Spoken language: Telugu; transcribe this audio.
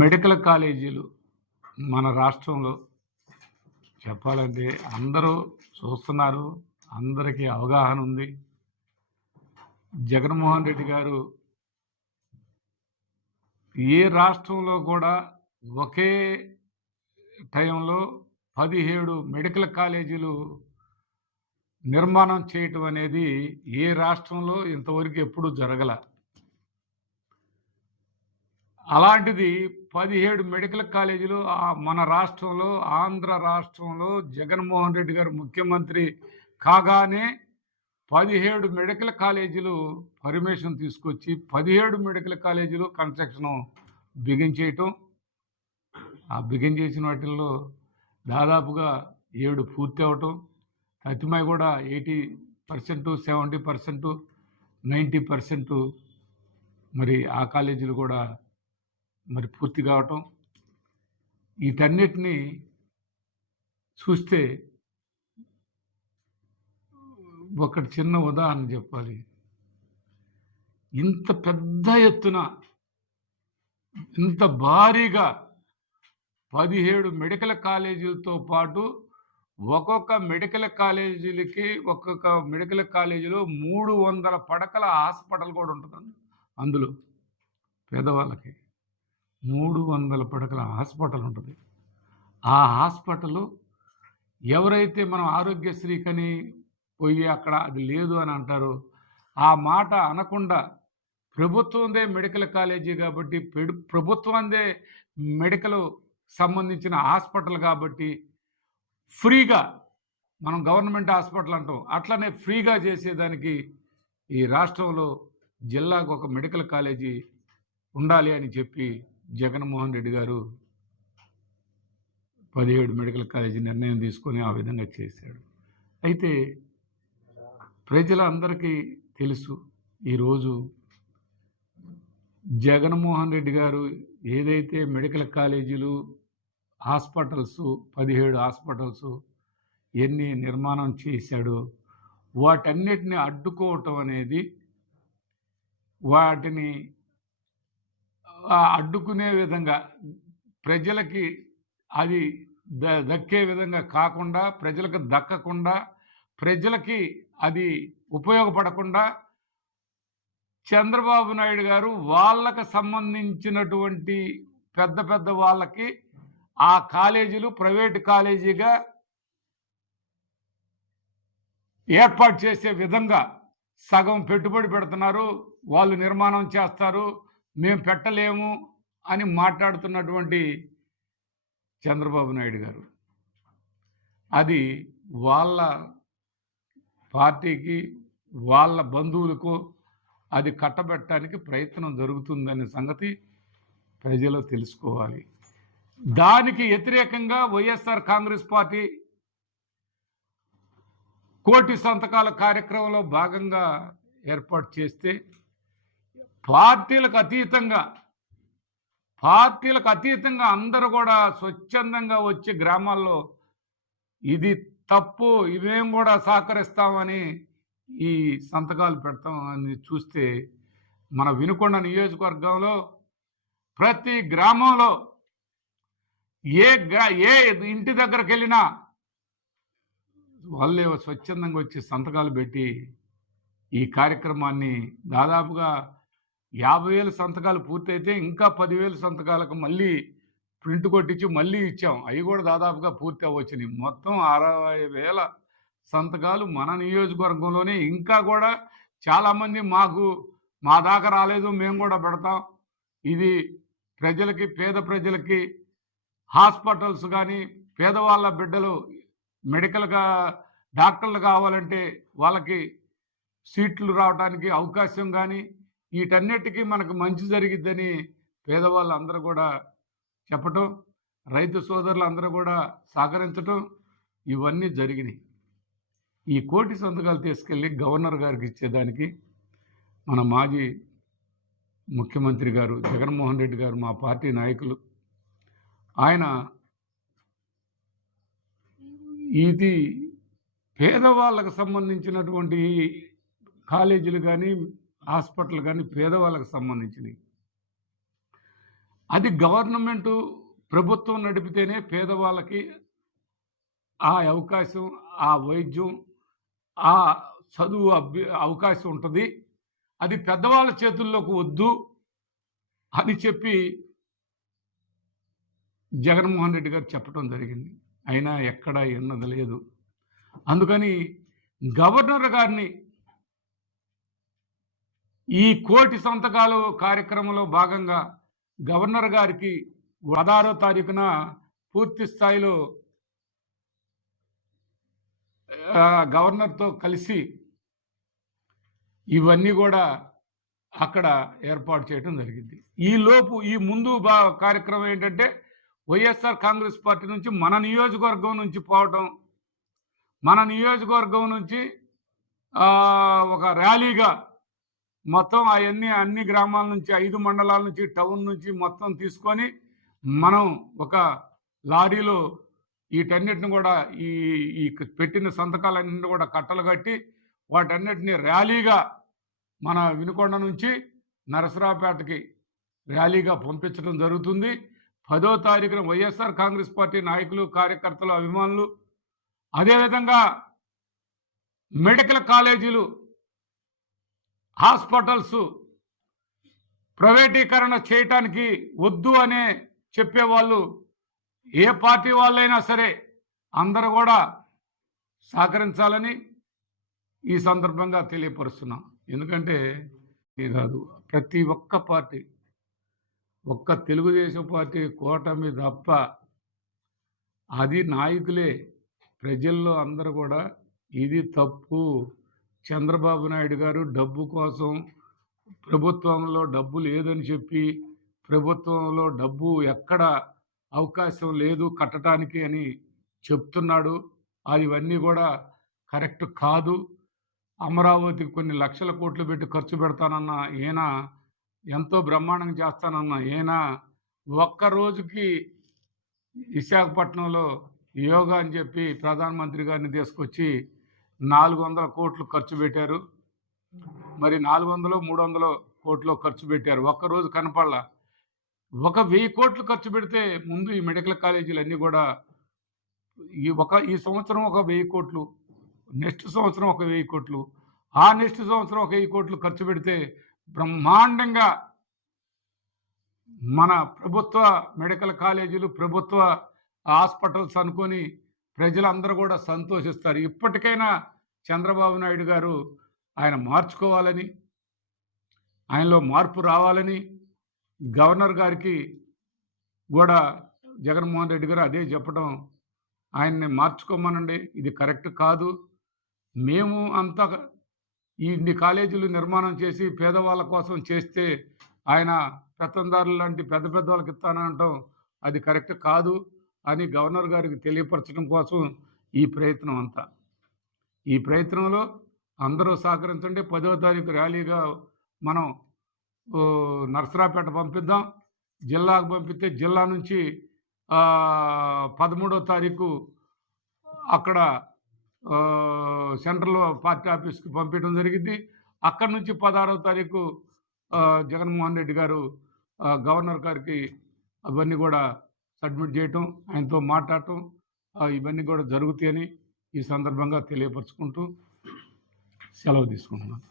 మెడికల్ కాలేజీలు మన రాష్ట్రంలో చెప్పాలంటే అందరూ చూస్తున్నారు అందరికీ అవగాహన ఉంది. జగన్మోహన్ రెడ్డి గారు ఏ రాష్ట్రంలో కూడా ఒకే టైంలో పదిహేడు మెడికల్ కాలేజీలు నిర్మాణం చేయటం అనేది ఏ రాష్ట్రంలో ఇంతవరకు ఎప్పుడూ జరగల. అలాంటిది పదిహేడు మెడికల్ కాలేజీలు మన రాష్ట్రంలో ఆంధ్ర రాష్ట్రంలో జగన్మోహన్ రెడ్డి గారు ముఖ్యమంత్రి కాగానే పదిహేడు మెడికల్ కాలేజీలు పర్మిషన్ తీసుకొచ్చి పదిహేడు మెడికల్ కాలేజీలు కన్స్ట్రక్షన్ బిగించేయటం ఆ బిగిన్ చేసిన వాటిల్లో దాదాపుగా ఏడు పూర్తి అవటం. అతిమై కూడా eighty percent seventy percent ninety percent మరి ఆ కాలేజీలు కూడా మరి పూర్తి కావటం. వీటన్నిటినీ చూస్తే ఒకటి చిన్న ఉదాహరణ చెప్పాలి. ఇంత పెద్ద ఎత్తున ఇంత భారీగా పదిహేడు మెడికల్ కాలేజీలతో పాటు ఒక్కొక్క మెడికల్ కాలేజీలకి ఒక్కొక్క మెడికల్ కాలేజీలో మూడు వందల పడకల హాస్పిటల్ కూడా ఉంటుంది అందులో పేదవాళ్ళకి. మూడు వందల పడకల హాస్పిటల్ ఉంటుంది ఆ హాస్పిటల్ ఎవరైతే మనం ఆరోగ్యశ్రీ కని పోయి అక్కడ అది లేదు అని అంటారో ఆ మాట అనకుండా ప్రభుత్వందే మెడికల్ కాలేజీ కాబట్టి ప్రభుత్వందే మెడికల్ సంబంధించిన హాస్పిటల్ కాబట్టి ఫ్రీగా మనం గవర్నమెంట్ హాస్పిటల్ అంటాం. అట్లనే ఫ్రీగా చేసేదానికి ఈ రాష్ట్రంలో జిల్లాకు ఒక మెడికల్ కాలేజీ ఉండాలి అని చెప్పి జగన్మోహన్ రెడ్డి గారు పదిహేడు మెడికల్ కాలేజీ నిర్ణయం తీసుకొని ఆ విధంగా చేశాడు. అయితే ప్రజలందరికీ తెలుసు ఈరోజు జగన్మోహన్ రెడ్డి గారు ఏదైతే మెడికల్ కాలేజీలు హాస్పిటల్స్ పదిహేడు హాస్పిటల్స్ ఎన్ని నిర్మాణం చేశాడో వాటన్నిటిని అడ్డుకోవటం అనేది వాటిని అడ్డుకునే విధంగా ప్రజలకి అది ద దక్కే విధంగా కాకుండా ప్రజలకు దక్కకుండా ప్రజలకి అది ఉపయోగపడకుండా చంద్రబాబు నాయుడు గారు వాళ్ళకు సంబంధించినటువంటి పెద్ద పెద్ద వాళ్ళకి ఆ కాలేజీలు ప్రైవేట్ కాలేజీగా ఏర్పాటు చేసే విధంగా సగం పెట్టుబడి పెడుతున్నారు వాళ్ళు నిర్మాణం చేస్తారు మేము పెట్టలేము అని మాట్లాడుతున్నటువంటి చంద్రబాబు నాయుడు గారు. అది వాళ్ళ పార్టీకి వాళ్ళ బంధువులకు అది కట్టబెట్టడానికి ప్రయత్నం జరుగుతుందనే సంగతి ప్రజలు తెలుసుకోవాలి. దానికి వ్యతిరేకంగా వైఎస్ఆర్ కాంగ్రెస్ పార్టీ కోటి సంతకాల కార్యక్రమంలో భాగంగా ఏర్పాటు చేస్తే పార్టీలకు అతీతంగా పార్టీలకు అతీతంగా అందరూ కూడా స్వచ్ఛందంగా వచ్చి గ్రామాల్లో ఇది తప్పు ఇవేం కూడా సహకరిస్తామని ఈ సంతకాలు పెడతామని చూస్తే మన వినుకొండ నియోజకవర్గంలో ప్రతి గ్రామంలో ఏ గ్రా ఏ ఇంటి దగ్గరికి వెళ్ళినా వాళ్ళే స్వచ్ఛందంగా వచ్చి సంతకాలు పెట్టి ఈ కార్యక్రమాన్ని దాదాపుగా యాభై వేల సంతకాలు పూర్తయితే ఇంకా పదివేల సంతకాలకు మళ్ళీ ప్రింట్ కొట్టించి మళ్ళీ ఇచ్చాం. అవి కూడా దాదాపుగా పూర్తి అవ్వచ్చినాయి మొత్తం అరవై వేల సంతకాలు మన నియోజకవర్గంలోనే. ఇంకా కూడా చాలామంది మాకు మా దాకా రాలేదు మేము కూడా పెడతాం. ఇది ప్రజలకి పేద ప్రజలకి హాస్పిటల్స్ కానీ పేదవాళ్ళ బిడ్డలు మెడికల్గా డాక్టర్లు కావాలంటే వాళ్ళకి సీట్లు రావడానికి అవకాశం కానీ వీటన్నిటికీ మనకు మంచి జరిగిద్దని పేదవాళ్ళందరూ కూడా చెప్పటం రైతు సోదరులు అందరూ కూడా సహకరించటం ఇవన్నీ జరిగినాయి. ఈ కోటి సంతకాలు తీసుకెళ్ళి గవర్నర్ గారికి ఇచ్చేదానికి మన మాజీ ముఖ్యమంత్రి గారు జగన్మోహన్ రెడ్డి గారు మా పార్టీ నాయకులు. ఆయన ఇది పేదవాళ్ళకు సంబంధించినటువంటి కాలేజీలు కానీ హాస్పిటల్ కానీ పేదవాళ్ళకి సంబంధించినవి. అది గవర్నమెంట్ ప్రభుత్వం నడిపితేనే పేదవాళ్ళకి ఆ అవకాశం ఆ వైద్యం ఆ చదువు అభ్య అవకాశం ఉంటుంది. అది పెద్దవాళ్ళ చేతుల్లోకి వద్దు అని చెప్పి జగన్మోహన్ రెడ్డి గారు చెప్పడం జరిగింది. అయినా ఎక్కడా ఎన్నది లేదు. అందుకని గవర్నర్ గారిని ఈ కోటి సంతకాలు కార్యక్రమంలో భాగంగా గవర్నర్ గారికి పదహారో తారీఖున పూర్తి స్థాయిలో గవర్నర్తో కలిసి ఇవన్నీ కూడా అక్కడ ఏర్పాటు చేయడం జరిగింది. ఈ లోపు ఈ ముందు బా కార్యక్రమం ఏంటంటే వైఎస్ఆర్ కాంగ్రెస్ పార్టీ నుంచి మన నియోజకవర్గం నుంచి పోవటం. మన నియోజకవర్గం నుంచి ఒక ర్యాలీగా మొత్తం అవన్నీ అన్ని గ్రామాల నుంచి ఐదు మండలాల నుంచి టౌన్ నుంచి మొత్తం తీసుకొని మనం ఒక లారీలో వీటన్నిటిని కూడా ఈ ఈ పెట్టిన సంతకాలన్నింటిని కూడా కట్టలు కట్టి వాటన్నిటిని ర్యాలీగా మన వినుకొండ నుంచి నరసరావుపేటకి ర్యాలీగా పంపించడం జరుగుతుంది. పదో తారీఖున వైఎస్ఆర్ కాంగ్రెస్ పార్టీ నాయకులు కార్యకర్తలు అభిమానులు అదేవిధంగా మెడికల్ కాలేజీలు హాస్పిటల్స్ ప్రైవేటీకరణ చేయటానికి వద్దు అనే చెప్పేవాళ్ళు ఏ పార్టీ వాళ్ళైనా సరే అందరూ కూడా సహకరించాలని ఈ సందర్భంగా తెలియపరుస్తున్నాం. ఎందుకంటే ఇది కాదు ప్రతి ఒక్క పార్టీ ఒక్క తెలుగుదేశం పార్టీ కూటమి తప్ప అది నాయకులే. ప్రజల్లో అందరూ కూడా ఇది తప్పు. చంద్రబాబు నాయుడు గారు డబ్బు కోసం ప్రభుత్వంలో డబ్బు లేదని చెప్పి ప్రభుత్వంలో డబ్బు ఎక్కడ అవకాశం లేదు కట్టడానికి అని చెప్తున్నాడు. అది ఇవన్నీ కూడా కరెక్ట్ కాదు. అమరావతికి కొన్ని లక్షల కోట్లు పెట్టి ఖర్చు పెడతానన్న ఈయన ఎంతో బ్రహ్మాండంగా చేస్తానన్న ఈయన ఒక్క రోజుకి విశాఖపట్నంలో యోగా అని చెప్పి ప్రధానమంత్రి గారిని తీసుకొచ్చి నాలుగు వందల కోట్లు ఖర్చు పెట్టారు. మరి నాలుగు వందలు మూడు వందలు కోట్లు ఖర్చు పెట్టారు. ఒక్కరోజు కనపడలా. ఒక వెయ్యి కోట్లు ఖర్చు పెడితే ముందు ఈ మెడికల్ కాలేజీలు అన్నీ కూడా ఈ ఒక ఈ సంవత్సరం ఒక వెయ్యి కోట్లు నెక్స్ట్ సంవత్సరం ఒక వెయ్యి కోట్లు ఆ నెక్స్ట్ సంవత్సరం ఒక వెయ్యి కోట్లు ఖర్చు పెడితే బ్రహ్మాండంగా మన ప్రభుత్వ మెడికల్ కాలేజీలు ప్రభుత్వ హాస్పిటల్స్ అనుకొని ప్రజలందరూ కూడా సంతోషిస్తారు. ఇప్పటికైనా చంద్రబాబు నాయుడు గారు ఆయన మార్చుకోవాలని ఆయనలో మార్పు రావాలని గవర్నర్ గారికి కూడా జగన్మోహన్ రెడ్డి గారు అదే చెప్పడం ఆయన్ని మార్చుకోమనండి. ఇది కరెక్ట్ కాదు. మేము అంతా ఇన్ని కాలేజీలు నిర్మాణం చేసి పేదవాళ్ళ కోసం చేస్తే ఆయన పెత్తందారులు లాంటి పెద్ద పెద్ద వాళ్ళకి ఇస్తానంటాం. అది కరెక్ట్ కాదు. అని గవర్నర్ గారికి తెలియపరచడం కోసం ఈ ప్రయత్నం అంతా. ఈ ప్రయత్నంలో అందరూ సహకరించండి. పదవ తారీఖు ర్యాలీగా మనం నర్సరాపేట పంపిద్దాం. జిల్లాకు పంపిస్తే జిల్లా నుంచి పదమూడో తారీఖు అక్కడ సెంట్రల్ పార్టీ ఆఫీస్కి పంపించడం జరిగింది. అక్కడ నుంచి పదహారవ తారీఖు జగన్మోహన్ రెడ్డి గారు గవర్నర్ గారికి అవన్నీ కూడా సబ్మిట్ చేయటం ఆయనతో మాట్లాడటం ఇవన్నీ కూడా జరుగుతాయని ఈ సందర్భంగా తెలియపరుచుకుంటూ సెలవు తీసుకుంటున్నాను.